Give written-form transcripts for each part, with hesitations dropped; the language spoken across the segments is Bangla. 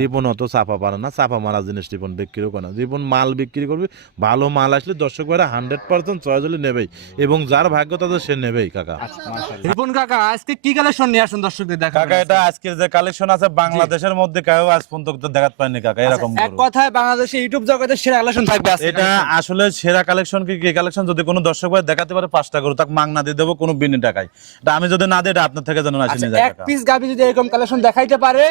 রিপন অত চাপা পারে না, চাপা মারা জিনিস রিপন বিক্রিও করে না। রিপন মাল বিক্রি করবে, ভালো মাল আসলে দর্শক ভাইরা 100% চয়েস হলে নেবেই, এবং যার ভাগ্য তাদের সে নেবেই কাকা। রিপন কাকা আজকে কি কালেকশন নিয়ে আসেন দর্শকদের দেখা? কাকা এটা আজকের যে কালেকশন আছে বাংলাদেশের মধ্যে কেউ আজ পর্যন্ত দেখাতে পারেনি কাকা এরকম এক গরু। কথায় বাংলাদেশে ইউটিউব জগতের সেরা কালেকশন থাকবে আজকে। এটা আসলে সেরা কালেকশন কি কালেকশন, যদি কোনো দর্শক ভাই দেখাতে পারে 5টা গরু তাকে মাগনা দিয়ে দেবো কোনো বিনি টাকায়। এটা আমি যদি না দিই এটা আপনার থেকে যেন আসেনি যায় এক কাকা। পিস গাবি যদি এরকম কালেকশন দেখাইতে পারে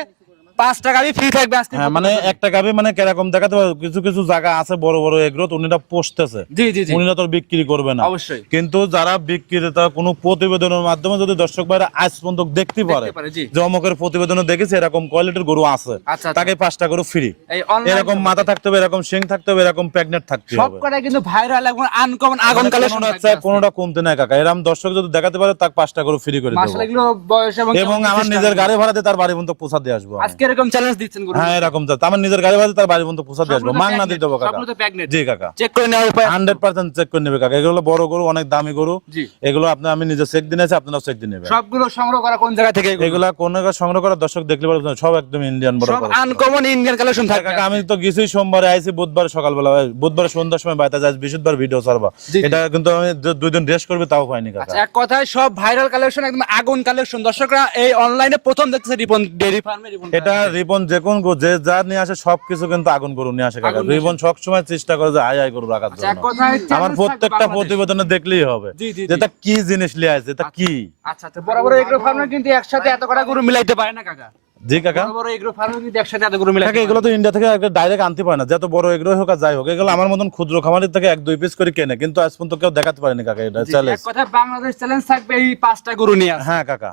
5 টাকা ফ্রি থাকবে আজকে। হ্যাঁ মানে একটা গাবি মানে কিরকম দেখাতে পারে, কিছু কিছু জায়গা আছে বড় বড় এগ্রো উনিরা পোষতেছে, জি জি জি উনিরা তো বিক্রি করবে না অবশ্যই। কিন্তু যারা বিক্রেতা কোনো প্রতিবেদনের মাধ্যমে যদি দর্শক ভাইরা আজ পর্যন্ত দেখতে পারে জি। যে অমুকের প্রতিবেদনে দেখেছে এরকম কোয়ালিটির গরু আছে, আচ্ছা, তাকে 5টা গরু ফ্রি। এই online এরকম জগতে মাথা থাকতে হবে, এরকম শিং থাকতে হবে, এরকম প্রেগনেন্ট থাকতে সব হবে। কটা কিন্তু ভাইরাল এবং আনকমন আগুন কালেকশন কোনোটা চাই, কোনোটা কমতে নাই কাকা। এরকম দর্শক যদি দেখাতে পারে তাকে 5টা গরু ফ্রি করে দেবো, মাশাআল্লাহ এগুলো বয়স এবং আমার নিজের গাড়ি ভাড়া দিয়ে তার বাড়ি পর্যন্ত পৌঁছা দিয়ে আসবো আমি। আজকে এরকম চ্যালেঞ্জ দিচ্ছেন গরু? হ্যাঁ এরকম তো আমার নিজের গাড়ি ভাড়া দিয়ে তার বাড়ি পর্যন্ত পৌঁছা দিয়ে আসবো, মাগনা দিয়ে দেবো কাকা। সবগুলো তো প্রেগনেন্ট। জি কাকা, চেক করে নেওয়ার উপায় 100% চেক করে নেবে কাকা। এগুলো বড় গরু, অনেক দামি গরু, জি। এগুলো আমি নিজে চেক দিয়েছি, আপনারাও চেক দিয়ে নেবেন। সবগুলো সংগ্রহ করা কোন জায়গা থেকে? এগুলা কোন জায়গায় সংগ্রহ করা দর্শক দেখলে পারবেন না, সব একদম ইন্ডিয়ান বড় সব বড়। আনকমন ইন্ডিয়ান কালেকশন থাকবে। কাকা আমি তো গেছি সোমবারে, আইছি বুধবার সকালবেলা, বুধবার সন্ধ্যার সময় বাইতে যাই, বৃহস্পতিবার ভিডিও ছাড়বা। জি, জি। এটা কিন্তু আমি 2 দিন রেস্ট করবে তাও পাইনি কাকা। আচ্ছা এক কথায় সব ভাইরাল কালেকশন একদম আগুন কালেকশন। দর্শকরা এই অনলাইনে প্রথম দেখতেছে রিপন ডেইরি ফার্মে। এটা রিপন যে কোন যে যা নিয়ে আসে সবকিছু কিন্তু আগুন গরু নিয়ে আসে কাকা। আগুন নিয়ে রিপন সবসময় চেষ্টা করে যে হাই গরু রাখার এক জন্য। কথায় আমার প্রত্যেকটা প্রতিবেদনে দেখলেই হবে জি, জি, জি। যে এটা কি জিনিস লিয়ে আসছে, এটা কি। আচ্ছা আচ্ছা বড় বড় এগ্রো ফার্মে কিন্তু একসাথে এত কটা গরু মিলাইতে পারে না কাকা। জি কাকা, বড় বড় এগ্রো ফার্মে কিন্তু একসাথে এত গরু মিলাইতে কাকা এগুলো তো ইন্ডিয়া থেকে ডাইরেক্ট আনতে পারে না, যত বড় এগ্রো হোক আর যাই হোক, এগুলো আমার মতন ক্ষুদ্র খামারের থেকে 1-2 পিস করে কেনে, কিন্তু আজ পর্যন্ত কেউ দেখাতে পারেনি কাকা। এটা জি, চ্যালেঞ্জ। এক কথায় বাংলাদেশ চ্যালেঞ্জ থাকবে এই 5টা গরু নিয়ে। হ্যাঁ কাকা।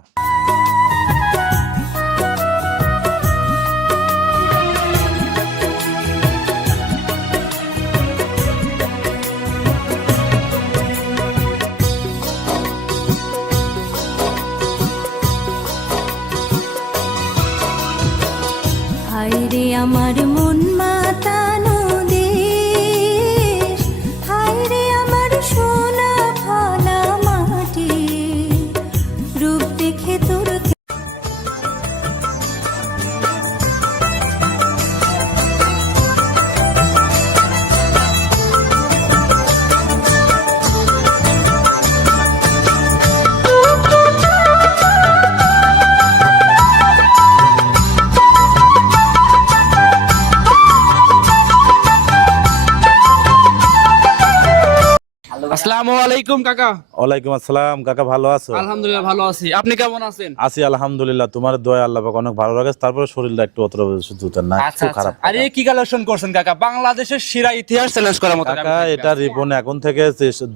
হায়রে আমার মন মাতানো দেশ, হায়রে আমার সোনা ফলা মাটি, রূপ দেখে তোর আসসালামু আলাইকুম কাকা। ওয়ালাইকুম আসসালাম কাকা, ভালো আছো? আলহামদুলিল্লাহ ভালো আছি, আপনি কেমন আছেন? আছি আলহামদুলিল্লাহ, তোমার দয়া আল্লাহ পাক অনেক ভালো লাগে, তারপরে শরীরটা একটু অতটা জুতের না, আচ্ছা একটু খারাপ। আর এই কি কালেকশন করছেন কাকা? বাংলাদেশের সেরা ইতিহাস চ্যালেঞ্জ করার মতো কাকা এটা রিপন এখন থেকে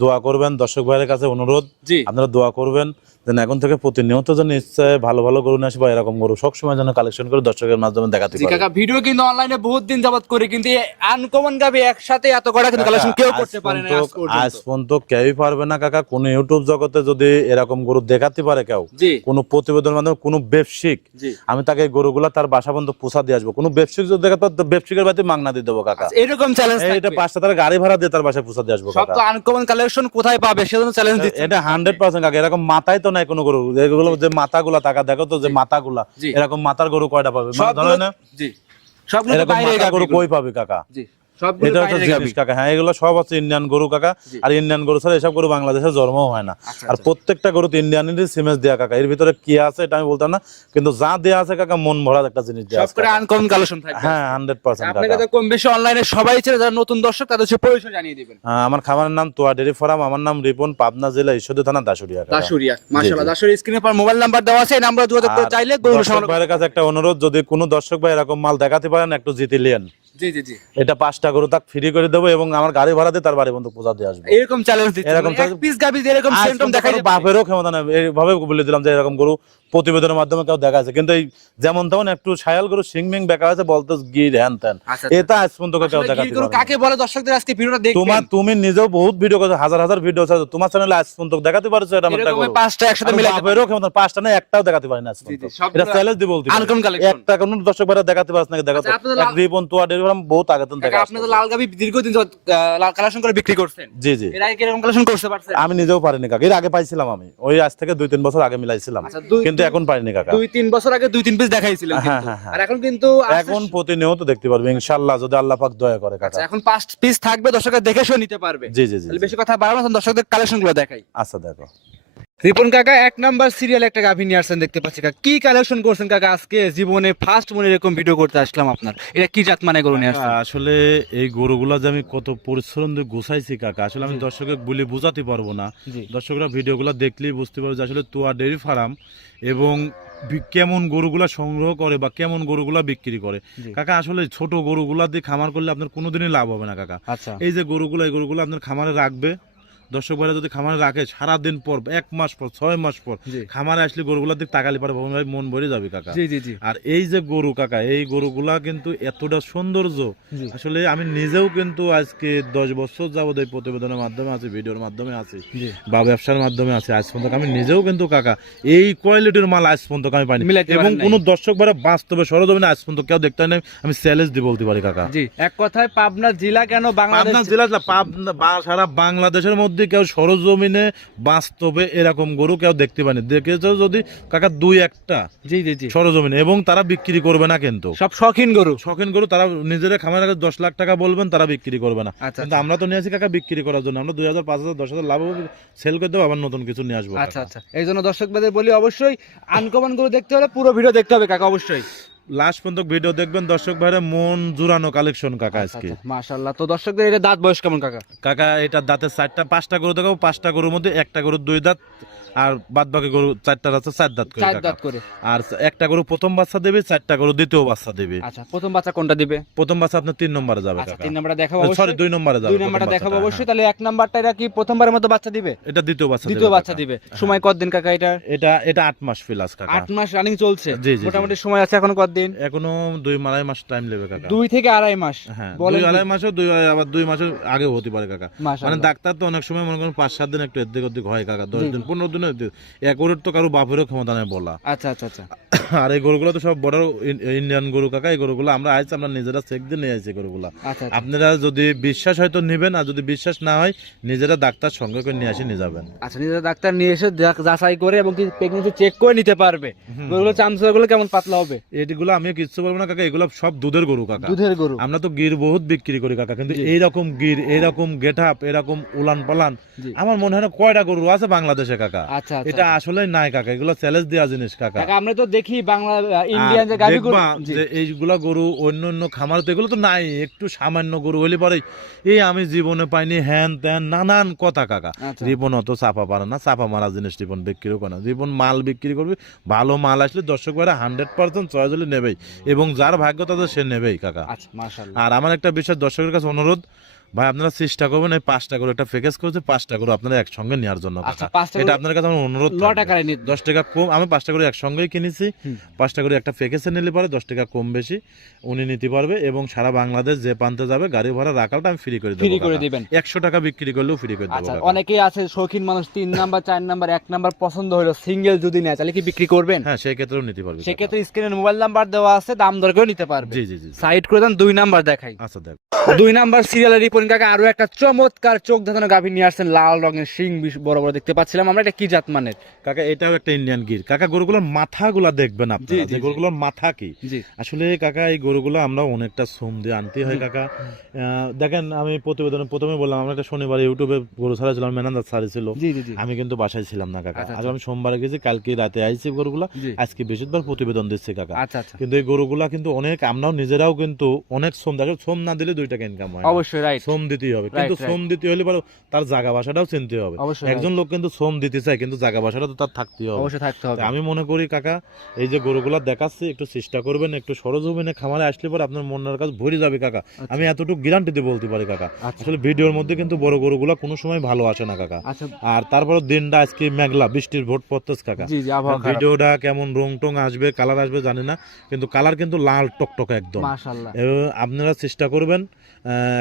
দোয়া করবেন, দর্শক ভাইয়ের কাছে অনুরোধ জি। আপনারা দোয়া করবেন যেন এখন থেকে প্রতিনিয়ত যেন নিশ্চয় ভালো ভালো গরু নিয়ে আসে, বা এরকম গরু সবসময় যেন কালেকশন করে দর্শকের মাধ্যমে দেখাতে জি পারে। কাকা ভিডিও কিন্তু অনলাইনে বহুত দিন যাবত করি, কিন্তু আনকমন গাবি একসাথে এত কটা কিন্তু কালেকশন কেউ করতে পারে না আজ পর্যন্ত। আজ পর্যন্ত কেউই পারবে না কাকা। কোন ইউটিউব জগতে যদি এরকম গরু দেখাতে পারে কেউ, জি কোন প্রতিবেদনের মাধ্যমে কোন ব্যবসায়িক, জি আমি তাকে এই গরুগুলা তার বাসা পর্যন্ত পৌঁছা দিয়ে আসবো। কোন ব্যবসায়িক যদি দেখাতে পারে, ব্যবসায়িকের বাড়িতে মাগনা দিয়ে দেবো কাকা। এরকম চ্যালেঞ্জ এইটা 5টা তার গাড়ি ভাড়া দিয়ে তার বাসায় পৌঁছা দিয়ে আসবো সব কাকা। তো আনকমন কালেকশন কোথায় পাবে সেজন্য চ্যালেঞ্জ দিচ্ছি। এটা 100% কাকা। এরকম মাথায় তো নাই কোনো গরু, এগুলো যে মাথাগুলা টাকা দেখো তো, যে মাথাগুলা জি। এরকম মাথার গরু কয়টা পাবে মানে সবগুলো- ধরে না, জি সবগুলো তো এরকম বাইরের মাথার গরু গাবিগুলো। কই পাবে কাকা? জি সবগুলো এটা হচ্ছে বাইরের গাবি। জিনিস কাকা। হ্যাঁ এগুলো সব হচ্ছে ইন্ডিয়ান গরু কাকা। জি। আর ইন্ডিয়ান গরু ছাড়া এসব গরু বাংলাদেশে জন্মও হয় না। আচ্ছা, আর আচ্ছা। প্রত্যেকটা গরুতে ইন্ডিয়ানেরই সিমেন্স দেয়া কাকা। এর ভিতরে কি আছে এটা আমি বলতাম না, কিন্তু যা দেয়া আছে কাকা মন ভরা একটা জিনিস দেয়া সব আছে করে কাকা। আনকমন কালেকশন থাকবে। হ্যাঁ 100% আপনাকে কাকা। তো কম বেশি অনলাইনে সবাই ছিল, যারা নতুন দর্শক তাদের হচ্ছে পরিচয় জানিয়ে দিবেন। আমার খামারের নাম তোয়া ডেরি ফার্ম, আমার নাম রিপন, পাবনা জেলা ঈশ্বরদী থানা দাসুরিয়া কাকা। দাসুরিয়া জি, মাশাআল্লাহ। জি। দাসুরিয়া স্ক্রিনে পর মোবাইল নাম্বার দেওয়া আছে, এই নাম্বারে যোগাযোগ করে আর চাইলে গরু দর্শক সংগ্রহ। ভাইয়ের কাছে একটা অনুরোধ, যদি কোনো দর্শক ভাই এরকম মাল দেখাতে পারেন একটু জিতে লিয়েন। জি জি জি এটা 5টা গরু তাক ফ্রি করে দেবো, এবং আমার গাড়ি ভাড়া দিয়ে তার বাড়ি বন্ধু পৌঁছা দিয়ে আসবো। এরকম চ্যালেঞ্জ দিচ্ছি, এরকম মানে এক পিস গাবি দিয়ে এরকম আজ সিম্পটম পর্যন্ত দেখাই কারো বাপেরও ক্ষমতা নেই, এইভাবে বলে দিলাম যে এরকম গরু প্রতিবেদনের মাধ্যমে কেউ দেখা আছে, কিন্তু এই যেমন তেমন একটু ছায়াল গরু সিংমিং দেখা আছে বলতে গির হ্যান ত্যান, আচ্ছা, এটা আজ পর্যন্ত কেউ আসলে দেখাতে গির গরু পারে না। কাকে বলে দর্শকদের আজকে ভিডিওটা দেখবেন। তুমি নিজেও বহুত ভিডিও করছো, হাজার হাজার ভিডিও আছে, তোমার চ্যানেলে আজ পর্যন্ত দেখাতে পারছো এটা একটা এরকম গরু? 5টা একসাথে মিলাই বাপেরও ক্ষমতা 5টা না একটাও দেখাতে পারি না আজ পর্যন্ত। সবগুলো এটা চ্যালেঞ্জ দিব বলতে আনকমন কালেকশন। একটা কোন দর্শক ভাইরা দেখাতে পারছ না, দেখাতে আচ্ছা, আপনাদের লাল- রিপন তোয়া ডেরি ফার্ম বহুত আগে থেকে দেখা আপনি তো লাল গাবি দীর্ঘদিন যাবত লাল কালেকশন করে বিক্রি করছেন, জি জি। এর আগে কি এরকম কালেকশন করতে পারছেন? আমি নিজেও পারিনি কাকা, এর আগে পাইছিলাম আমি, ওই আজ থেকে 2-3 বছর আগে মিলাইছিলাম, আচ্ছা, কিন্তু এখন পারিনি কাকা। 2-3 বছর আগে 2-3 পিস দেখাইছিলেন হ্যাঁ, কিন্তু। হ্যাঁ, হ্যাঁ। আর এখন কিন্তু এখন প্রতিনিয়ত দেখতে পারবে ইনশাআল্লাহ, যদি আল্লাহ পাক দয়া করে কাকা। আচ্ছা, এখন 5 পিস থাকবে, দর্শকরা দেখে শুনে নিতে পারবে। জি জি জি তাহলে জি। বেশি কথা বাড়াবো না, দর্শকদের কালেকশন গুলো দেখাই। আচ্ছা দেখো রিপন কাকা 1 নাম্বার সিরিয়াল একটা গাভী নিয়ে আসছেন দেখতে পাচ্ছি কাকা। কি কালেকশন করছেন কাকা আজকে? জীবনে ফার্স্ট মনে এরকম ভিডিও করতে আসলাম আপনার। এটা কি জাত মানে গরু নিয়ে আসছেন? আসলে এই গরুগুলা যে আমি কত পরিশ্রম দিয়ে গোছাইছি কাকা, আসলে আমি দর্শকের বলে বোঝাতে পারবো না। জি। দর্শকরা ভিডিওগুলো দেখলেই বুঝতে পারবে যে আসলে তোয়া ডেয়ারি ফার্ম এবং কেমন গরুগুলা সংগ্রহ করে বা কেমন গরুগুলা বিক্রি করে জি। কাকা। আসলে ছোট গরুগুলা দিয়ে খামার করলে আপনার কোনোদিনই লাভ হবে না কাকা। আচ্ছা। এই যে গরুগুলো, এই গরুগুলো আপনার খামারে রাখবে, দর্শক ভাইরা যদি খামারে রাখে সারাদিন পর, 1 মাস পর, 6 মাস পর জি। খামারে আসলে গরুগুলার দিকে তাকালি পারে ভাই মন ভরে যাবে কাকা। জি জি জি। আর এই যে গরু কাকা, এই গরুগুলা কিন্তু এতটা সৌন্দর্য, জি। আসলে আমি নিজেও কিন্তু আজকে 10 বছর যাবত এই প্রতিবেদনের মাধ্যমে আছি, ভিডিওর মাধ্যমে আছি জি। বা ব্যবসার মাধ্যমে আছি, আজ পর্যন্ত আমি নিজেও কিন্তু কাকা এই কোয়ালিটির মাল আজ পর্যন্ত আমি পাইনি। মিলাইতে এবং পারেন নাই। কোন দর্শক ভাইরা বাস্তবে সরজমিনে আজ পর্যন্ত কেউ দেখতে নাই, আমি চ্যালেঞ্জ দিয়ে বলতে পারি কাকা। জি, এক কথায় পাবনা জেলা কেন বাংলাদেশ পাবনা জেলা, সারা বাংলাদেশের মধ্যে কেউ সরজমিনে বাস্তবে এরকম গরু কেউ দেখতে পায়নি। দেখেছো যদি কাকা 2-1টা জি জি জি। সরজমিনে, এবং তারা বিক্রি করবে না কিন্তু। সব শখিন গরু। শখিন গরু, তারা নিজেরা খামার আগে 10 লাখ টাকা বলবেন, তারা বিক্রি করবে না। আচ্ছা, কিন্তু আমরা তো নিয়ে আসি কাকা বিক্রি করার জন্য। আমরা 2000, 5000, 10,000 লাভ সেল করে দেবো, আবার নতুন কিছু নিয়ে আসবো আচ্ছা কাকা। আচ্ছা, এই জন্য দর্শকদের বলি অবশ্যই আনকমন গরু দেখতে হলে পুরো ভিডিও দেখতে হবে কাকা, অবশ্যই। লাস্ট পর্যন্ত ভিডিও দেখবেন দর্শক ভাইরা, মন জুড়ানো কালেকশন কাকা আজকে। মাশাআল্লাহ। তো দর্শকদের এটা দাঁত বয়স কেমন কাকা? কাকা এটা দাঁতের 5টা গরু দেখাবো, 5টা গরুর মধ্যে একটা গরু 2 দাঁত, আর বাদ বাকি গরু 4টা আছে 4 দাঁত করে 4 কাকা। দাঁত করে। আর একটা গরু প্রথম বাচ্চা দেবে, 4টা গরু দ্বিতীয় বাচ্চা দেবে। আচ্ছা, প্রথম বাচ্চা কোনটা দিবে? প্রথম বাচ্চা আপনার 3 নম্বরে যাবে আচ্ছা, কাকা। 3 নাম্বারটা দেখাবো সরি, অবশ্যই। 2 নম্বরে যাবে। 2 নাম্বারটা প্রথম দেখাবো বাচ্চাটা, অবশ্যই। তাহলে 1 নাম্বারটা এটা কি প্রথমবারের মতো বাচ্চা দিবে? এটা দ্বিতীয় বাচ্চা দ্বিতীয় দেবে বাচ্চা কাকা। দিবে। সময় কতদিন কাকা এটা? এটা 8 মাস প্লাস কাকা। 8 মাস রানিং চলছে। জি, জি, জি। মোটামুটি সময় আছে এখনো কতদিন? এখনো 2-2.5 মাস টাইম নেবে কাকা। 2 থেকে আড়াই মাস। হ্যাঁ, বলেন 2-2.5 মাসও, আবার 2 মাসের আগেও হতে পারে কাকা। মানে মাশাআল্লাহ। ডাক্তার তো অনেক সময় মনে করেন 5-7 দিন একটু এদিক ওদিক হয় কাকা, 10 জি, দিন জি। 15 দিন একরের তো কারো বাপেরও ক্ষমতা নেই বলা। আচ্ছা আচ্ছা আচ্ছা। আর এই গরুগুলো তো সব বড় ইন্ডিয়ান গরু কাকা। এই গরুগুলো আমরা আইছি, আমরা নিজেরা চেক দিয়ে নিয়ে আইছি গরুগুলা। আচ্ছা আচ্ছা। আপনারা যদি বিশ্বাস হয়তো নেবেন, আর যদি বিশ্বাস না হয় নিজেরা ডাক্তার সঙ্গে করে নিয়ে আসি, নিয়ে যাবেন। আচ্ছা, নিজের ডাক্তার নিয়ে এসে যাচাই করে এবং কি প্রেগন্যান্সি চেক করে নিতে পারবে। গরুগুলো চামচগুলো কেমন পাতলা হবে? এগুলো আমি কিচ্ছু বলবো না কাকা, এগুলো সব দুধের গরু কাকা। দুধের গরু। আমরা তো গির বহুত বিক্রি করি কাকা, কিন্তু এইরকম গির, এইরকম গেট আপ, এরকম উলান পালান জি। আমার মনে হয় না কয়টা গরু আছে বাংলাদেশে কাকা। আচ্ছা আচ্ছা। এটা আসলে নাই কাকা, এগুলো চ্যালেঞ্জ দেওয়া জিনিস কাকা। কাকা আমরা তো দেখি বাংলা ইন্ডিয়ান যে আর গাভী গরু। দেখবা জি। যে এইগুলা গরু অন্য অন্য খামার তো এগুলো তো নাই, একটু সামান্য গরু হইলে পরে এই আমি জীবনে পাইনি হ্যান ত্যান নানান কথা কাকা। আচ্ছা। রিপন অত চাপা পারে না, চাপা মারা জিনিস রিপন বিক্রিও করে না। রিপন মাল বিক্রি করবে, ভালো মাল আসলে দর্শক ভাইরা 100% চয়েস হলে নেবেই, এবং যার ভাগ্য তাদের সে নেবেই কাকা। আচ্ছা, মাশাআল্লাহ। আর আমার একটা বিষয় দর্শকের কাছে অনুরোধ, ভাই আপনারা চেষ্টা করবেন এই 5টা করে একটা প্যাকেজ করেছে, 5টা করে আপনারা একসঙ্গে নেওয়ার জন্য আচ্ছা, কাকা। 5টা এটা আপনার কাছে আমার অনুরোধ ল থাকবে। টাকায় নিতে 10 টাকা কম, আমি 5টা করে একসঙ্গেই কিনেছি। হুম। 5টা করে একটা প্যাকেজে নিলে পরে 10 টাকা কম বেশি উনি নিতে পারবে, এবং সারা বাংলাদেশ যে প্রান্তে যাবে গাড়ি ভাড়া রাখালটা আমি ফ্রি করে দেবো। ফ্রি করে দিবেন। 100 টাকা বিক্রি করলেও ফ্রি করে দেবো আচ্ছা, কাকা। অনেকেই আছে শৌখিন মানুষ, 3 নাম্বার 4 নাম্বার 1 নাম্বার পছন্দ হলো সিঙ্গেল যদি নেয় তাহলে কি বিক্রি করবেন? হ্যাঁ, সেই ক্ষেত্রেও নিতে পারবে কাকা। সেক্ষেত্রে স্ক্রিনে মোবাইল নাম্বার দেওয়া আছে, দাম দর করে নিতে পারবে। জি জি জি। সাইড করে দেন। 2 নাম্বার দেখাই। আচ্ছা দেখ, 2 নাম্বার সিরিয়ালের রিপোর্টিং কাকা আরো একটা চমৎকার চোখ ধাঁধানো গাভী নিয়ে আসছেন, লাল রঙের শিং বড় বড় দেখতে পাচ্ছিলাম আমরা। এটা কি জাত মানের? কাকা এটাও একটা ইন্ডিয়ান গির কাকা। গরুগুলোর মাথাগুলা দেখবেন জি, আপনারা, জি, যে জি। গরুগুলোর মাথা কি। জি। আসলে কাকা এই গরুগুলো আমরা অনেকটা শ্রম দিয়ে আনতে হয় কাকা। দেখেন আমি প্রতিবেদনে প্রথমে বললাম, আমরা একটা শনিবার ইউটিউবে গরু ছাড়াছিলাম, মেনান্দার ছাড়িয়েছিল। জি জি জি। আমি কিন্তু বাসায় ছিলাম না কাকা। আচ্ছা, আজ আমি সোমবারে গেছি, কালকে রাতে আইছি গরুগুলা, জি। আজকে বৃহস্পতিবার প্রতিবেদন দিচ্ছি কাকা। আচ্ছা আচ্ছা। কিন্তু এই গরুগুলা কিন্তু অনেক, আমরাও নিজেরাও কিন্তু অনেক শ্রম দেখে, শ্রম না দিলে 2 টাকা ইনকাম হয় না। অবশ্যই রাইট। শ্রম দিতেই হবে, কিন্তু right. শ্রম দিতে হলে পরে তার জায়গা বাসাটাও চিনতে হবে। অবশ্যই একজন লোক কিন্তু শ্রম দিতে চায়, কিন্তু জায়গা বাসাটা তো তার থাকতেই হবে। অবশ্যই থাকতে হবে। তা আমি মনে করি কাকা, এই যে গরুগুলা দেখাচ্ছি একটু চেষ্টা করবেন, একটু সরজমিনে খামারে আসলে পরে আপনার মনের কাছে ভরে যাবে কাকা। আমি এতটুকু গ্যারান্টি দিয়ে বলতে পারি কাকা। আচ্ছা। আসলে ভিডিওর মধ্যে কিন্তু বড় গরুগুলা কোনো সময় ভালো আসে না কাকা। আচ্ছা। আর তারপরে দিনটা আজকে মেঘলা, বৃষ্টির ভোট পড়তেছে কাকা। জি জি, আবহাওয়া খারাপ। ভিডিওটা কেমন রং টং আসবে, কালার আসবে জানি না, কিন্তু কালার কিন্তু লাল টকটকে একদম। মাশাআল্লাহ। আপনারা চেষ্টা করবেন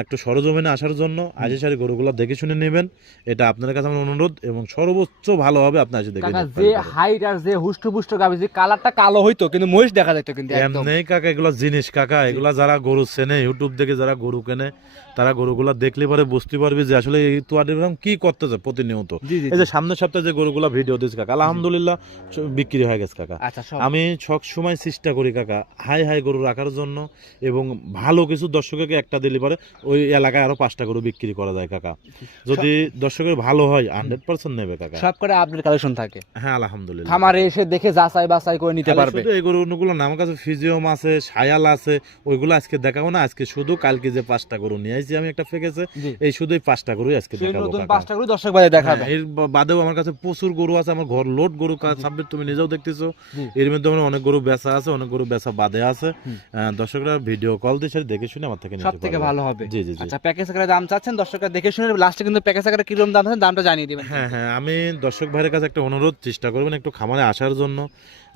একটু সরজমিনে আসার জন্য আজই সারি গরুগুলো দেখে শুনে নেবেন, এটা আপনাদের কাছে আমার অনুরোধ, এবং সর্বোচ্চ ভালো হবে আপনি এসে দেখে কাকা নিতে যে পারেন। হাইট আর যে হুষ্টপুষ্ট গাভী, যে কালারটা কালো হইতো কিন্তু মহিষ দেখা যেত কিন্তু একদম। এমনি কাকা এগুলো জিনিস কাকা, এগুলা যারা গরু চেনে ইউটিউব দেখে যারা গরু কেনে তারা গরুগুলা দেখলে পরে বুঝতে পারবে যে আসলে এই তোয়াটির দাম কি করতেছে প্রতিনিয়ত। জি জি এই যে সামনের সপ্তাহে যে গরুগুলা ভিডিও দিচ্ছে কাকা, আলহামদুলিল্লাহ বিক্রি হয়ে গেছে কাকা। আচ্ছা সব আমি সব সময় চেষ্টা করি কাকা হাই হাই গরু রাখার জন্য, এবং ভালো কিছু দর্শককে একটা দিলে পরে ওই এলাকায় আরো 5টা গরু বিক্রি করা যায় কাকা। যদি দর্শকের ভালো হয় 100% নেবে কাকা। সব করে আপডেট কালেকশন থাকে, হ্যাঁ আলহামদুলিল্লাহ। খামারে এসে দেখে যাচাই বাছাই করে নিতে খালি পারবে। শুধু এই গরুগুলো না, আমার কাছে ফিজিওম আছে, সায়াল আছে, ওইগুলো আজকে দেখাবো না। আজকে শুধু কালকে যে 5টা গরু নিয়ে আসছি আমি একটা ফেকেছে, জি। এই শুধু এই 5টা গরুই আজকে সেই দেখাবো নতুন কাকা। 5টা করে দর্শক বাজে দেখাবে। হ্যাঁ, এর বাদেও আমার কাছে প্রচুর গরু আছে, আমার ঘর লোড গরু সাবমিট তুমি নিজেও দেখতেছো। জি। এর মধ্যে আমার অনেক গরু বেচা আছে, অনেক গরু বেচা বাদে আছে। দর্শকরা ভিডিও কল দিয়ে সেটা দেখে শুনে আমার থেকে নিতে সব থেকে পারবে। ভালো হবে। জি জি জি। আচ্ছা প্যাকেজ আকারে দাম চাচ্ছেন, দর্শকরা দেখে শুনে লাস্টে কিন্তু প্যাকেজ আকারে কিরকম দাম আছে দামটা জানিয়ে দিবেন। হ্যাঁ হ্যাঁ, আমি দর্শক ভাইয়ের কাছে একটা অনুরোধ, চেষ্টা করবেন একটু খামারে আসার জন্য।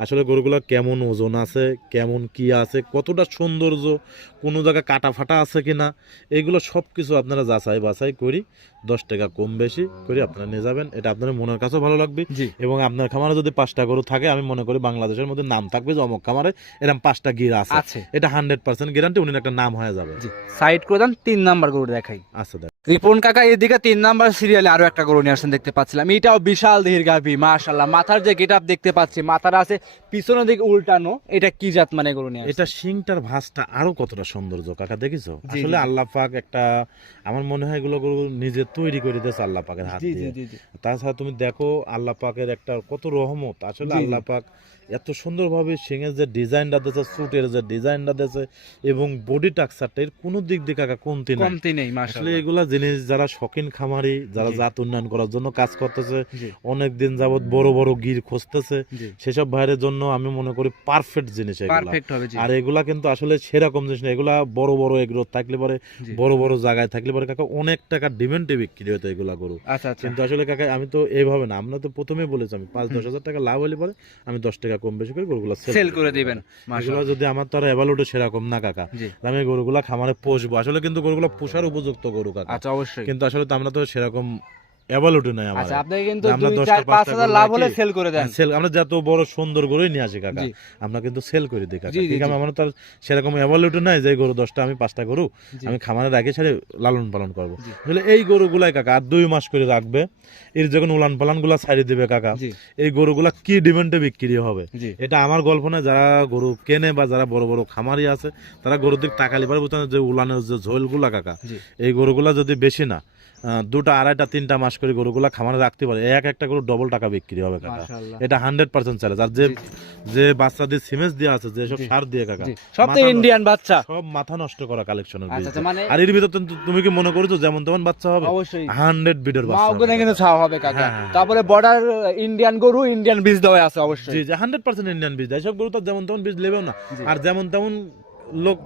আসলে গরুগুলো কেমন ওজন আছে, কেমন কি আছে, কতটা সৌন্দর্য, কোনো জায়গায় কাটা ফাটা আছে কিনা, এগুলো সব কিছু আপনারা যাচাই বাছাই করি 10 টাকা কম বেশি করে আপনারা নিয়ে যাবেন। এটা আপনার মনের কাছেও ভালো লাগবে, জি। এবং আপনার খামারে যদি 5টা গরু থাকে আমি মনে করি বাংলাদেশের মধ্যে নাম থাকবে যে অমুক খামারে এরকম 5টা গির আছে, আছে। এটা 100% গ্যারান্টি, উনি একটা নাম হয়ে যাবে। জি সাইড করে দেন, 3 নাম্বার গরু দেখাই। আচ্ছা দেখ রিপন কাকা এদিকে 3 নাম্বার সিরিয়ালে আরো একটা গরু নিয়ে আসছেন দেখতে পাচ্ছিলাম, এটাও বিশাল দেহের গাভী মাশাআল্লাহ। মাথার যে গেটআপ দেখতে পাচ্ছি, মাথাটা আছে পিছনের দিকে উল্টানো, এটা কি জাত মানে গরু নিয়ে আসছেন? এটা শিংটার ভাঁজটা আরো কতটা সৌন্দর্য কাকা দেখিছো। জি, আসলে জি। আল্লাহ পাক একটা, আমার মনে হয় এগুলো গরু নিজে তৈরি করে দিয়েছে আল্লাহ পাকের হাত জি জি দিয়ে। জি জি তাছাড়া তুমি দেখো আল্লাহ পাকের একটা কত রহমত, আসলে জি, জি। আল্লাহ পাক এত সুন্দরভাবে সিংহের যে ডিজাইনটা দিয়েছে, স্যুটের যে ডিজাইনটা দিয়েছে, এবং বডি টাক্সারটা এর কোনো দিক দিয়ে কাকা কমতি নাই। কমতি নেই আসলে মাশাআল্লাহ। এগুলা জিনিস যারা শখিন খামারি, যারা জি। জাত উন্নয়ন করার জন্য কাজ করতেছে, জি অনেক দিন যাবত বড় বড় গির খুঁজতেছে, জি সেসব ভাইয়ের জন্য আমি মনে করি পারফেক্ট জিনিস এগুলা। পারফেক্ট হবে। জি আর এগুলা কিন্তু আসলে সেরকম জিনিস না, এগুলা বড় বড় এগুলো থাকলে পরে, জি। বড় বড় জায়গায় থাকলে পরে কাকা অনেক টাকা ডিমান্ডে বিক্রি হতো এগুলা গরু। আচ্ছা আচ্ছা কিন্তু আসলে কাকা আমি তো এইভাবে না, আমরা তো প্রথমেই বলেছি আমি 5-10 হাজার টাকা লাভ হলে পরে আমি 10 টাকা কম বেশি করে গরুগুলো সেল করে দিবেন এগুলো মাশাআল্লাহ। যদি আমার তো আর এভালুটে সেরকম না কাকা, জি আমি এই গরুগুলা খামারে পুষবো, আসলে কিন্তু গরুগুলো পোষার উপযুক্ত গরু কাকা। আচ্ছা অবশ্যই। কিন্তু আসলে তো আমরা তো সেরকম এভালুটে নাই আমার। আচ্ছা আপনাকে কিন্তু আমরা 2 10টা 4 5 হাজার লাভ হলে রাখি। সেল করে দেন। সেল আমরা যত বড় সুন্দর গরুই নিয়ে আসি কাকা, জি আমরা কিন্তু সেল করে দিই কাকা। জি, জি, ঠিক আছে, জি। আমার তো আর সেরকম এভালুটে নাই যে এই গরু 10টা আমি 5টা গরু জি আমি খামারে রাখি ছেড়ে লালন পালন করবো। জি। আসলে এই গরুগুলাই কাকা আর 2 মাস করে রাখবে, এর যখন উলান পালান গুলা ছাড়িয়ে দিবে কাকা, জি এই গরুগুলা কি ডিমান্ডে বিক্রি হবে জি এটা আমার গল্প না। যারা গরু কেনে বা যারা বড় বড় খামারি আছে তারা গরুর দিক তাকালি পারে বুঝতে যে উলানের যে ঝোলগুলা কাকা, জি এই গরুগুলা যদি বেশি না 2টা 2.5টা 3টা মাস করে গরুগুলা খামারে রাখতে পারে, একটা গরু ডবল টাকা বিক্রি হবে কাকা। মাশাআল্লাহ। এটা 100% চলে। আর যে জি, যে বাচ্চাদের সিমেন্স দেওয়া আছে, যে সব জি, সার দিয়ে কাকা, জি সব তো মাথা ইন্ডিয়ান বাচ্চা। সব মাথা নষ্ট করা কালেকশনের আচ্ছা আচ্ছা মানে আর এর ভিতর তুমি কি মনে করছো যেমন তেমন বাচ্চা হবে? অবশ্যই 100 বিডের বাচ্চা মাও হবে গুনে কাকা। কিন্তু ছাওয়া হবে কাকা। হ্যাঁ, হ্যাঁ, তারপরে বর্ডার ইন্ডিয়ান গরু, ইন্ডিয়ান বীজ দেওয়া আছে অবশ্যই। জি জি 100% ইন্ডিয়ান বীজ দেয়। সব গরু তো যেমন তেমন বীজ লেবেও না, জি। আর যেমন তেমন লোক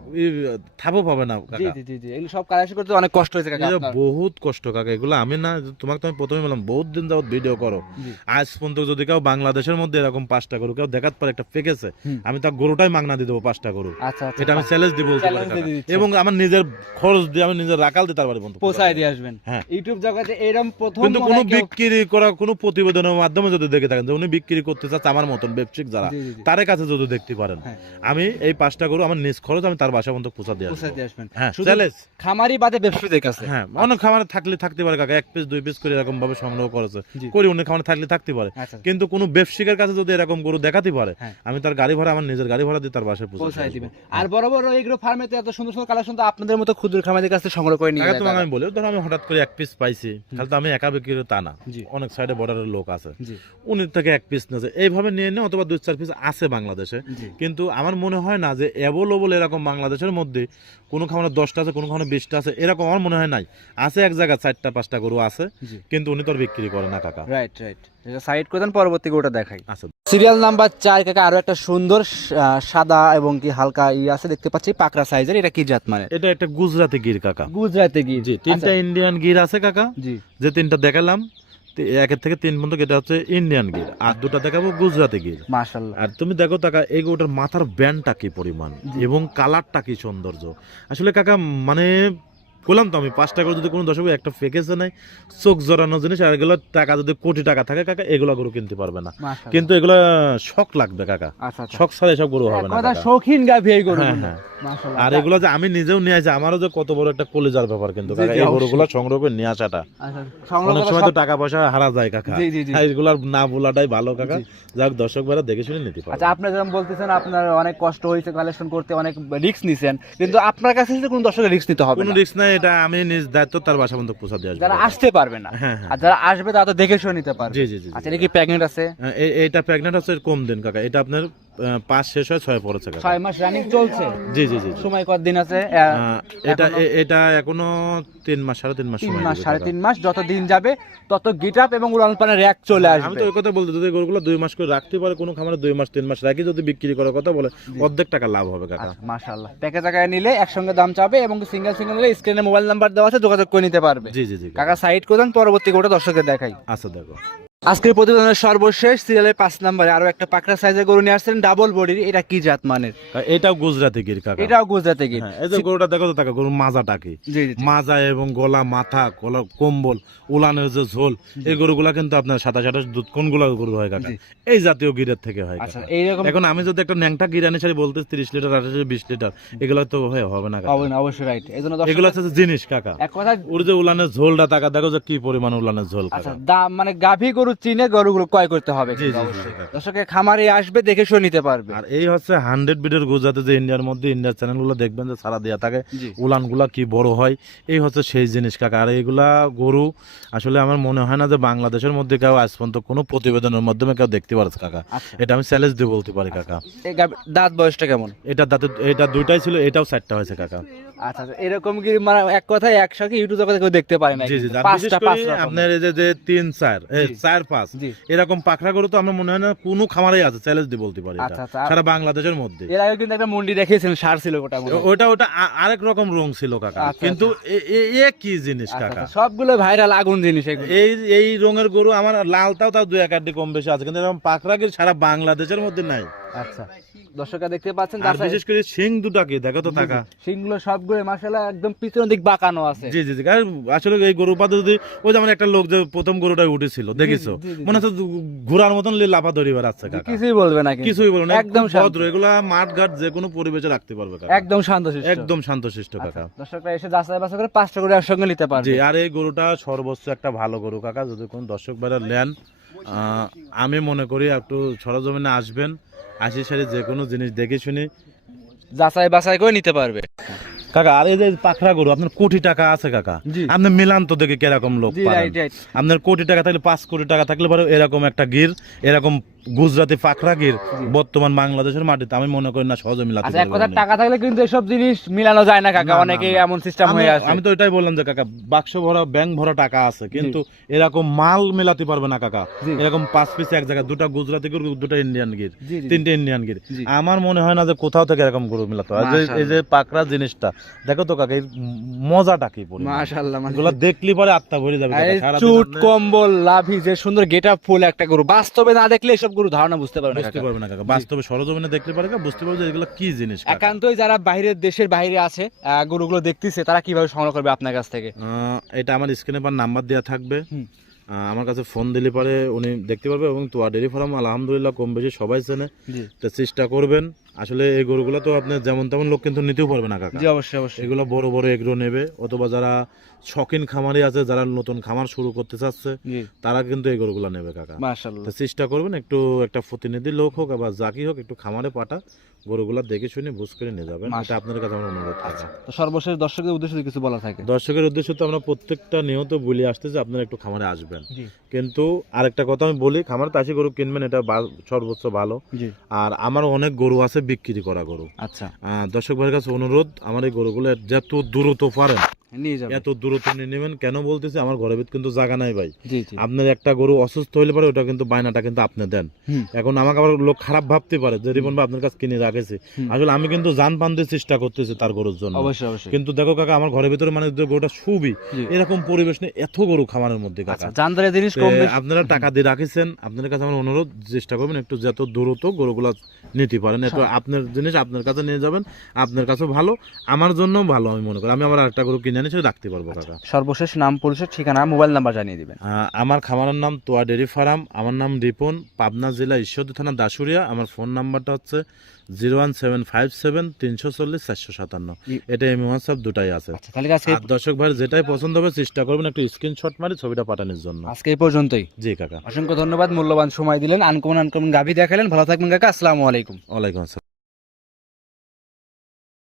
থাপও পাবে না জি কাকা। জি জি জি এগুলো সব কালেকশন করতে অনেক কষ্ট হয়েছে কাকা এটা আপনার। বহুত কষ্ট কাকা, এগুলো আমি না, তোমাকে তো আমি প্রথমে বললাম বহুত দিন যাবত ভিডিও করো, জি আজ পর্যন্ত যদি কেউ বাংলাদেশের মধ্যে এরকম 5টা গরু কেউ দেখাতে পারে একটা ফেকেছে, হুম। আমি তার গরুটাই মাগনা দিয়ে দেবো 5টা গরু। আচ্ছা আচ্ছা এটা আমি চ্যালেঞ্জ দিয়ে বলতে পারি Challenge কাকা। দিয়ে দিচ্ছেন। এবং আমার নিজের খরচ দিয়ে আমি নিজের রাখাল দিয়ে তার বাড়ি পর্যন্ত পৌঁছায় দিয়ে আসবেন। হ্যাঁ। ইউটিউব জগতে এরকম প্রথম কিন্তু মনে কোনো হয় কেউ- বিক্রি করা কোনো প্রতিবেদনের মাধ্যমে যদি দেখে থাকেন যে উনি বিক্রি করতে চাচ্ছে আমার মতন ব্যবসায়িক যারা, জি, জি, জি। তার কাছে যদি দেখতে পারেন, হ্যাঁ। আমি এই 5টা গরু আমার নিজ খরচ আমি তার বাসা পর্যন্ত পৌঁছা দিয়ে আসবো। পৌঁছায় দিয়ে আসবেন। হ্যাঁ শুধু চ্যালেঞ্জ। খামারি বাদে ব্যবসায়ীদের কাছে। হ্যাঁ অনেক খামারে থাকতে পারে কাকা, 1 পিস 2 পিস করে এরকম ভাবে সংগ্রহ করেছে, জি। করি উনি খামারে থাকতে পারে। আচ্ছা কিন্তু কোনো ব্যবসায়িকের কাছে যদি এরকম গরু দেখাতে পারে, হ্যাঁ। আমি তার গাড়ি ভাড়া আমার নিজের গাড়ি ভাড়া দিয়ে তার বাসায় পৌঁছায় পৌঁছায় দিবেন। দিবেন। আর বড় বড় এগুলো ফার্মেতে এত সুন্দর সুন্দর কালেকশন তো আপনাদের মতো ক্ষুদ্র খামারিদের কাছে সংগ্রহ করে নিয়ে আগে যায় তোমাকে তারা। আমি বলি, ধরো আমি হঠাৎ করে 1 পিস পাইছি, খালি তো আমি একা বিক্রি করি তা না, জি অনেক সাইডে বর্ডারের লোক আছে, জি উনি থেকে 1 পিস নেছে, এইভাবে নিয়ে নে, অথবা 2-4 পিস আছে বাংলাদেশে। জি কিন্তু আমার মনে হয় না যে অ্যাভেলেবল এরকম বাংলাদেশের মধ্যে কোনো খামারে 10টা আছে, কোনো খামারে 20টা আছে, এরকম আমার মনে হয় নাই। আছে এক জায়গায় 4টা 5টা গরু আছে, জি কিন্তু উনি তো আর বিক্রি করে না কাকা। রাইট রাইট এটা সাইড করে দেন, পরবর্তী গরুটা দেখাই। আচ্ছা সিরিয়াল নাম্বার 4 কাকা আরো একটা সুন্দর সাদা এবং কি হালকা আছে দেখতে পাচ্ছি পাকড়া সাইজের, এটা কি জাত মানে? এটা একটা গুজরাটি গির কাকা। গুজরাতে কি? জি 3টা ইন্ডিয়ান গির আছে কাকা, জি যে 3টা দেখালাম একের থেকে 3 পর্যন্ত, এটা হচ্ছে ইন্ডিয়ান গির, আর দুটা দেখাবো গুজরাটি গির। মাশাআল্লাহ। আর তুমি দেখো কাকা এই গরুটার মাথার ব্যান্ডটা কি পরিমাণ এবং কালারটা কি সৌন্দর্য। আসলে কাকা মানে বললাম তো আমি 5 টাকা যদি কোনো দর্শক একটা ফেকেছে নাই, চোখ জড়ানো জিনিস, আর এগুলো টাকা যদি কোটি টাকা থাকে কাকা এগুলো গরু কিনতে পারবে না, মাশাআল্লাহ। কিন্তু এগুলো শখ লাগবে কাকা, আচ্ছা আচ্ছা, শখ ছাড়া এসব গরু হবে না কথা কাকা। শৌখিন গাভী এই গরু। হ্যাঁ, হ্যাঁ। মাশাআল্লাহ। আর এগুলো যে আমি নিজেও নিয়ে আসি, আমারও যে কত বড় একটা কলিজার ব্যাপার কিন্তু জি, কাকা, জি, এই অবশ্যই। গরুগুলো সংগ্রহ করে নিয়ে আসাটা। আচ্ছা, সংগ্রহ অনেক করা সময় তো সব- টাকা পয়সা হারা যায় কাকা, জি, জি, জি। এইগুলার না বলাটাই ভালো কাকা, যাক দর্শক ভাইরা দেখে শুনে নিতে পারে। আচ্ছা, আপনি যেমন বলতেছেন আপনার অনেক কষ্ট হয়েছে কালেকশন করতে, অনেক রিস্ক নিছেন, কিন্তু আপনার কাছে যদি কোনো দর্শকের রিস্ক নিতে হবে কোনো না। রিস্ক নাই, এটা আমি নিজ দায়িত্ব তার বাসা পর্যন্ত পৌঁছা দিয়ে আসবো। যারা আসতে পারবে না, হ্যাঁ, হ্যাঁ। আর যারা আসবে তারা তো দেখে শুনে নিতে পারবে। জি, জি, জি, জি। আচ্ছা, এটা কি প্রেগনেন্ট আছে? এইটা প্রেগনেন্ট হচ্ছে কম দিন কাকা, এটা আপনার 5 শেষ হয় 6 পড়েছে কাকা। 6 মাস রানিং চলছে। জি, জি, জি, জি। সময় কত দিন আছে? এটা এটা এখনো 3 মাস 3.5 মাস 3 সময় মাস দিবে 3.5 কাকা। মাস, যত দিন যাবে তত গিটআপ এবং উড়ান পানের র্যাক চলে আমি আসবে। তো ওই কথা বলতে, যদি গরুগুলো 2 মাস করে রাখতে পারে কোনো খামারে, 2 মাস 3 মাস রাখি যদি বিক্রি করার কথা বলে, অর্ধেক টাকা লাভ হবে কাকা। আচ্ছা, মাশাআল্লাহ। প্যাকেজ আকারে নিলে একসঙ্গে দাম চাবে এবং সিঙ্গেল সিঙ্গেল নিলে স্ক্রিনে মোবাইল নাম্বার দেওয়া আছে, যোগাযোগ করে নিতে পারবে। জি, জি, জি কাকা। কাকা সাইড করে দেন, পরবর্তী গোটা দর্শকের দেখাই। আচ্ছা দেখো, আজকের প্রতিবেদনের সর্বশেষ সিরিয়ালের 5 নম্বরে আরো একটা পাকড়া সাইজের গরু নিয়ে আসছেন, ডাবল বডির। এটা কি জাত মানের? এটাও গুজরাটি গির কাকা। এটাও গুজরাটে গির। হ্যাঁ, এই যে গরুটা দেখো তো কাকা, গরুর মাজাটা কি, জি জি জি। মাজা এবং গলা, মাথা, গলা, কম্বল, উলানের যে ঝোল, এই গরুগুলা কিন্তু আপনার 27 দুধ কোনগুলা গরু হয় কাকা, জি। এই জাতীয় গিরের থেকে হয় আচ্ছা, কাকা। এইরকম এখন আমি যদি একটা ন্যাংটা গির আনি সারি বলতে 30 লিটার 28 20 লিটার, এগুলো তো হবে না কাকা। হবে না, অবশ্যই রাইট। এইজন্য দর্শক এগুলো হচ্ছে জিনিস কাকা, এক কথা, ওর যে উলানের ঝোলটা টাকা দেখো যে কি পরিমাণ উলানের ঝোল আচ্ছা কাকা। দাম মানে গাভী গরু চিনে গরুগুলো ক্রয় করতে হবে জি, কিন্তু জি, অবশ্যই। জি, কাকা। দর্শকের খামারে আসবে, দেখে শুনে নিতে পারবে। আর এই হচ্ছে 100 বিডের গুজরাতে যে ইন্ডিয়ার মধ্যে ইন্ডিয়ার চ্যানেলগুলো দেখবেন যে সারা দেয়া থাকে, জি। উলানগুলা কি বড় হয়, এই হচ্ছে সেই জিনিস কাকা। আর এইগুলা গরু আসলে আমার মনে হয় না যে বাংলাদেশের মধ্যে কেউ আজ পর্যন্ত কোনো প্রতিবেদনের মাধ্যমে কেউ দেখতে পারছে কাকা, আচ্ছা, এটা আমি চ্যালেঞ্জ দিয়ে বলতে পারি কাকা। এই দাঁত বয়সটা কেমন? এটা দাঁতে, এটা দুইটাই ছিল, এটাও 4টা হয়েছে কাকা। আচ্ছা আচ্ছা, এরকম কি মানে এক কথায় একসাথে ইউটিউব জগতে কেউ দেখতে পারে না? জি, জি, আর বিশেষ করে আপনার এই যে 3 4 4 5 জি। এরকম পাখরা গরু তো আমার মনে হয় না কোনো খামারেই আছে, চ্যালেঞ্জ দিয়ে বলতে পারি এটা আচ্ছা, আচ্ছা। সারা বাংলাদেশের মধ্যে। এর আগে কিন্তু একটা মুন্ডি দেখিয়েছিলেন, সার ছিল ওটা মনে হয়। ওটা ওটা আরেক রকম রং ছিল কাকা, আচ্ছা, কিন্তু এ কি জিনিস আচ্ছা, কাকা, আচ্ছা, সবগুলো ভাইরাল আগুন জিনিস এগুলো। এই রঙের গরু আমার লালটাও তাও 2-1 কম বেশি আছে, কিন্তু এরকম পাখরা গির সারা বাংলাদেশের মধ্যে নাই। আচ্ছা, দর্শকরা দেখতে পাচ্ছেন, আর বিশেষ করে সিং দুটা কি দেখো তো টাকা। সিংগুলো সবগুলো মাশাআল্লাহ একদম পিছনের দিক বাঁকানো আছে। জি, জি, জি, কারণ আসলে এই গরু পাতে যদি ওই যেমন একটা লোক যে প্রথম গরুটা উঠেছিল দেখিছো, জি, জি, জি। মনে হচ্ছে ঘোড়ার মতন লাফা ধরি বেড়াচ্ছে কাকা, কিছুই বলবে না কিন্তু। কিছুই বলো না, একদম একদম শান্ত। ভদ্র, এগুলা মাঠ ঘাট যে কোনো পরিবেশে রাখতে পারবে কাকা, একদম শান্তশিষ্ট। একদম শান্তশিষ্ট কাকা। দর্শকরা এসে যাচাই বাছাই করে 5টা করে একসঙ্গে নিতে জি, পারবে। আর এই গরুটা সর্বোচ্চ একটা ভালো গরু কাকা, যদি কোন দর্শক ভাইরা নেন, আমি মনে করি একটু সরজমিনে আসবেন, আসি সারি যে কোনো জিনিস দেখে শুনি যাচাই বাছাই করে নিতে পারবে। কাকা। আর এই যে পাখরা গরু আপনার কোটি টাকা আছে কাকা, জি। আপনি মিলান তো দেখে কিরকম লোক জি, পারেন। Right right. আপনার কোটি টাকা থাকলে 5 কোটি টাকা থাকলে পরে এরকম একটা গির, এরকম গুজরাটি পাখরা গির বর্তমান বাংলাদেশের মাটিতে আমি মনে করি না সহজে মিলাতে আচ্ছা, এক কথা পারবেন। টাকা থাকলে কিন্তু এসব জিনিস মিলানো যায় না কাকা, না, না, অনেকে না। এমন সিস্টেম হয়ে আছে। আমি তো এটাই বললাম যে কাকা, বাক্স ভরা ব্যাংক ভরা টাকা আছে, কিন্তু এরকম মাল মেলাতে পারবে না কাকা। জি। এরকম 5 পিস এক জায়গায়, 2টা গুজরাটি গরু, 2টা ইন্ডিয়ান গির, জি, জি, 3টে ইন্ডিয়ান গির, জি। আমার মনে হয় না যে কোথাও থেকে এরকম গরু মেলাতে হয়। এই যে পাকড়া জিনিসটা দেখো তো কাকা, এই মজাটা কি পরিমাণ, মাশাআল্লাহ এগুলো দেখলি পরে আত্মা ভরে যাবে কাকা। সারাদিন চুট আপনি কম্বল লাভি যে সুন্দর গেটআপ ফুল একটা গরু, বাস্তবে না দেখলে এসব গরু ধারণা বুঝতে পারবে না বুঝতে কাকা। পারবে না কাকা, বাস্তবে সরজমিনে দেখতে পারে কাকা, বুঝতে পারবে যে এগুলো কি জিনিস কাকা। একান্তই যারা বাইরের দেশের বাইরে আছে গরুগুলো দেখতেছে, তারা কিভাবে সংগ্রহ করবে আপনার কাছ থেকে? এটা আমার স্ক্রিনে পর নাম্বার দেওয়া থাকবে, হুম। আমার কাছে ফোন দিলে পরে উনি দেখতে পারবে। এবং তোয়া ডেরি ফার্ম আলহামদুলিল্লাহ কম বেশি সবাই চেনে, জি তো চেষ্টা করবেন। আসলে এই গরুগুলো তো আপনি যেমন তেমন লোক কিন্তু নিতেও পারবে না কাকা, জি, অবশ্যই অবশ্যই। এগুলো বড় বড় এগ্রো নেবে, অথবা যারা শখিন খামারি আছে, যারা নতুন খামার শুরু করতে চাচ্ছে, জি, তারা কিন্তু এই গরুগুলো নেবে কাকা। মাশাআল্লাহ। তো চেষ্টা করবেন একটু একটা প্রতিনিধি লোক হোক বা জাকি হোক, একটু খামারে পাঠা গরুগুলা দেখে শুনে বুঝ করে নিয়ে যাবেন, এটা আপনার কাছে আমার অনুরোধ কাকা। তো সর্বশেষ দর্শকদের উদ্দেশ্যে যদি কিছু বলা থাকে? দর্শকের উদ্দেশ্য তো আমরা প্রত্যেকটা নিয়ত বলে আসতে যে আপনারা একটু খামারে আসবেন, জি কিন্তু আরেকটা কথা আমি বলি, খামারে তাসি গরু কিনবেন, এটা সর্বোচ্চ ভালো। জি। আর আমার অনেক গরু আছে বিক্রি করা গরু, আচ্ছা, দর্শক ভাইয়ের কাছে অনুরোধ, আমার এই গরুগুলো যত দ্রুত পারেন নিয়ে যাবেন। এত দূরত্ব নিয়ে নেবেন কেন বলতেছি, আমার ঘরের ভিতরে কিন্তু জায়গা নাই ভাই। জি জি। আপনার একটা গরু অসুস্থ হইলে পারে ওটা কিন্তু বায়নাটা কিন্তু আপনি দেন। হুম। এখন আমাকে আবার লোক খারাপ ভাবতে পারে যে রিপন ভাই আপনার কাছে কিনে রাখেছি, আসলে আমি কিন্তু জান পান দিয়ে চেষ্টা করতেছি তার গরুর জন্য। অবশ্যই অবশ্যই। কিন্তু দেখো কাকা, আমার ঘরের ভিতরে মানে যে গরুটা শুবি জি। এরকম পরিবেশ নেই, এত গরু খামারের মধ্যে কাকা। আচ্ছা, জানদারের জিনিস কম বেশি। আপনারা টাকা দিয়ে রাখিছেন, আপনাদের কাছে আমার অনুরোধ, চেষ্টা করবেন একটু যত দ্রুত গরুগুলা নিতে পারেন। এত আপনার জিনিস আপনার কাছে নিয়ে যাবেন, আপনার কাছেও ভালো, আমার জন্য ভালো আমি মনে করি। আমি আমার আরেকটা গরু কিনে আনি সেটা রাখতে পারবো কাকা। সর্বশেষ নাম, পরিচয়, ঠিকানা, মোবাইল নাম্বার জানিয়ে দিবেন। আমার খামারের নাম তোয়া ডেরি ফার্ম, আমার নাম রিপন, পাবনা জেলা ঈশ্বরদী থানা দাসুরিয়া। আমার ফোন নাম্বারটা হচ্ছে 01757 340 457। এটা এমনি হোয়াটসঅ্যাপ দুটাই আছে। আচ্ছা, তাহলে আজকে আর দর্শক ভাই যেটাই পছন্দ হবে চেষ্টা করবেন একটু স্ক্রিনশট মারি ছবিটা পাঠানোর জন্য। আজকে এই পর্যন্তই। জি কাকা, অসংখ্য ধন্যবাদ, মূল্যবান সময় দিলেন, আনকমন গাভী দেখালেন। ভালো থাকবেন কাকা, আসসালামু আলাইকুম। ওয়ালাইকুম আসসালাম।